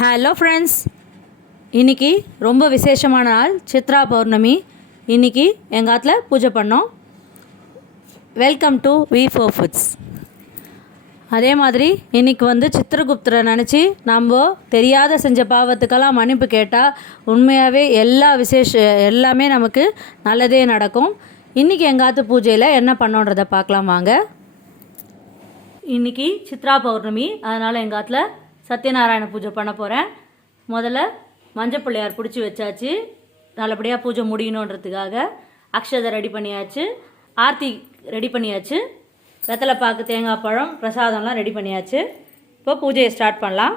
Hello friends இன்றைக்கி ரொம்ப விசேஷமான நாள் சித்ரா பௌர்ணமி. இன்றைக்கி எங்கள் ஆத்தில் பூஜை பண்ணோம். Welcome to V four foods அதே மாதிரி இன்றைக்கி வந்து சித்திரகுப்தரை நினச்சி நம்ம தெரியாத செஞ்ச பாவத்துக்கெல்லாம் மன்னிப்பு கேட்டால் உண்மையாகவே எல்லா விசேஷ எல்லாமே நமக்கு நல்லதே நடக்கும். இன்றைக்கி எங்காத்து பூஜையில் என்ன பண்ணோன்றதை பார்க்கலாம் வாங்க. இன்னைக்கு சித்ரா பௌர்ணமி. அதனால் எங்கள் ஆற்றுல சத்யநாராயண பூஜை பண்ண போகிறேன் முதல்ல மஞ்சள் பிள்ளையார் பிடிச்சி வச்சாச்சு. நல்லபடியாக பூஜை முடியணுன்றதுக்காக அக்ஷதை ரெடி பண்ணியாச்சு. ஆர்த்தி ரெடி பண்ணியாச்சு. வெத்தலைப்பாக்கு தேங்காய் பழம் பிரசாதம்லாம் ரெடி பண்ணியாச்சு. இப்போ பூஜையை ஸ்டார்ட் பண்ணலாம்.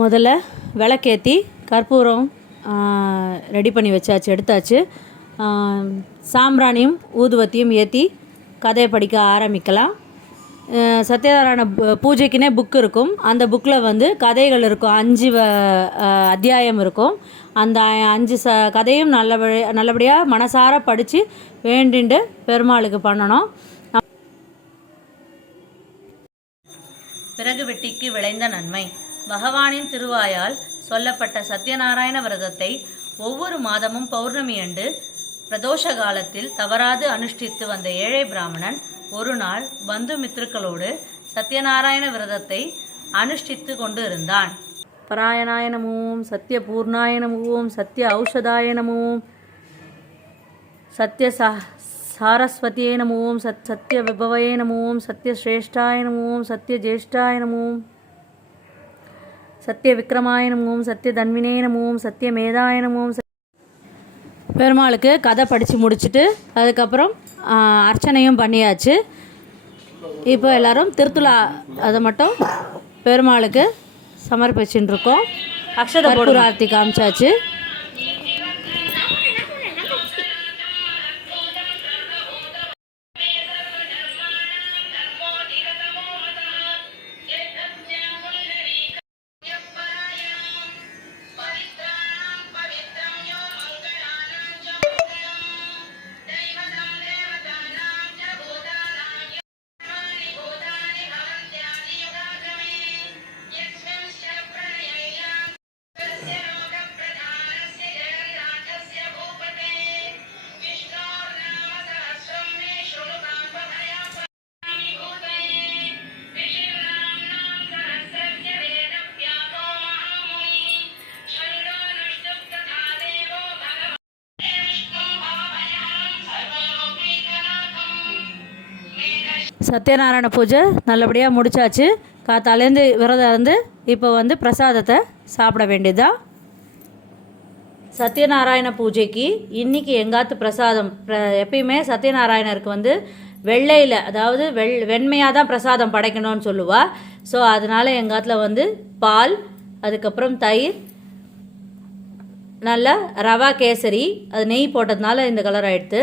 முதல்ல விளக்கேற்றி கற்பூரம் ரெடி பண்ணி வச்சாச்சு எடுத்தாச்சு. சாம்பிராணியும் ஊதுவத்தியும் ஏற்றி கதையை படிக்க ஆரம்பிக்கலாம். சத்யநாராயண பூ- பூஜைக்குனே புக் இருக்கும். அந்த புக்கில் வந்து கதைகள் இருக்கும். அஞ்சு வ- அத்தியாயம் இருக்கும். அந்த அஞ்சு ச கதையும் நல்லபடி நல்லபடியாக மனசார படித்து வேண்டிண்டு பெருமாளுக்கு பண்ணணும். பிறகு வெட்டிக்கு விளைந்த நன்மை. பகவானின் திருவாயால் சொல்லப்பட்ட சத்யநாராயண விரதத்தை ஒவ்வொரு மாதமும் பௌர்ணமி பிரதோஷ காலத்தில் தவறாது அனுஷ்டித்து வந்த ஏழை பிராமணன் ஒரு நாள் பந்து மித்திருக்களோடு சத்யநாராயண விரதத்தை அனுஷ்டித்து கொண்டு இருந்தான் பராயணாய சத்திய சத்ய சத்திய நமோம் சத்ய ஔஷதாய சா சாரஸ்வதியே நமோம் சத் சத்ய விபவயே நமோம் சத்ய ஸ்ரேஷ்டாய நமோம் சத்ய ஜேஷ்டாய நமோம் சத்ய விக்ரமாய நமோம் சத்ய தன்வினே நமோம் சத்ய மேதாய நமோம் பெருமாளுக்கு கதை படித்து முடிச்சுட்டு அதுக்கப்புறம் அர்ச்சனையும் பண்ணியாச்சு. இப்போ எல்லாரும் திருத்துலா அதை மட்டும் பெருமாளுக்கு சமர்ப்பிச்சுட்டு இருக்கோம். அக்ஷத கற்பூர ஆர்த்தி காமிச்சாச்சு. சத்யநாராயண பூஜை நல்லபடியாக முடிச்சாச்சு. காத்தாலேருந்து விரதம் இருந்து இப்போ வந்து பிரசாதத்தை சாப்பிட வேண்டியதுதான். சத்யநாராயண பூஜைக்கு இன்னைக்கு எங்காத்து பிரசாதம்? எப்பயுமே சத்யநாராயணருக்கு வந்து வெள்ளையில் அதாவது வெள் வெண்மையாக தான் பிரசாதம் படைக்கணும்னு சொல்லுவா. ஸோ அதனால எங்காத்தில் வந்து பால் அதுக்கப்புறம் தயிர் நல்ல ரவா கேசரி அது நெய் போட்டதுனால இந்த கலர் ஆகிடுது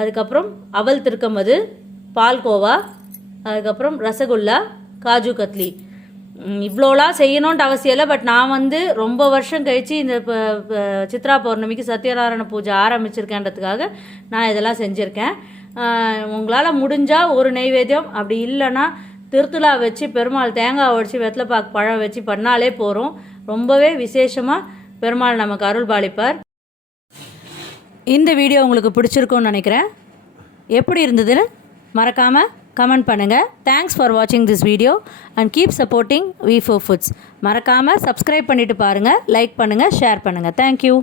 அதுக்கப்புறம் அவல் திருக்கமது பால்கோவா அதுக்கப்புறம் ரசகுல்லா காஜு கத்லி. இவ்வளோலாம் செய்யணுன்ட்டு அவசியம் இல்லை. பட் நான் வந்து ரொம்ப வருஷம் கழித்து இந்த சித்ரா பௌர்ணமிக்கு சத்யநாராயண பூஜை ஆரம்பிச்சிருக்கேன்றதுக்காக நான் இதெல்லாம் செஞ்சுருக்கேன். உங்களால் முடிஞ்சால் ஒரு நெய்வேத்தியம் அப்படி இல்லைன்னா திருத்துலா வச்சு பெருமாள் தேங்காய் உடைச்சி வெத்தலைப்பாக்கு பழம் வச்சு பண்ணாலே போகிறோம் ரொம்பவே விசேஷமாக பெருமாள் நமக்கு அருள் பாலிப்பார். இந்த வீடியோ உங்களுக்கு பிடிச்சிருக்கும்னு நினைக்கிறேன். எப்படி இருந்ததுன்னு மறக்காமல் கமெண்ட் பண்ணுங்கள் தேங்க்ஸ் ஃபார் வாட்சிங் this video and keep supporting V four foods மறக்காமல் சப்ஸ்கிரைப் பண்ணிவிட்டு பாருங்கள் லைக் பண்ணுங்கள் ஷேர் பண்ணுங்கள் தேங்க்யூ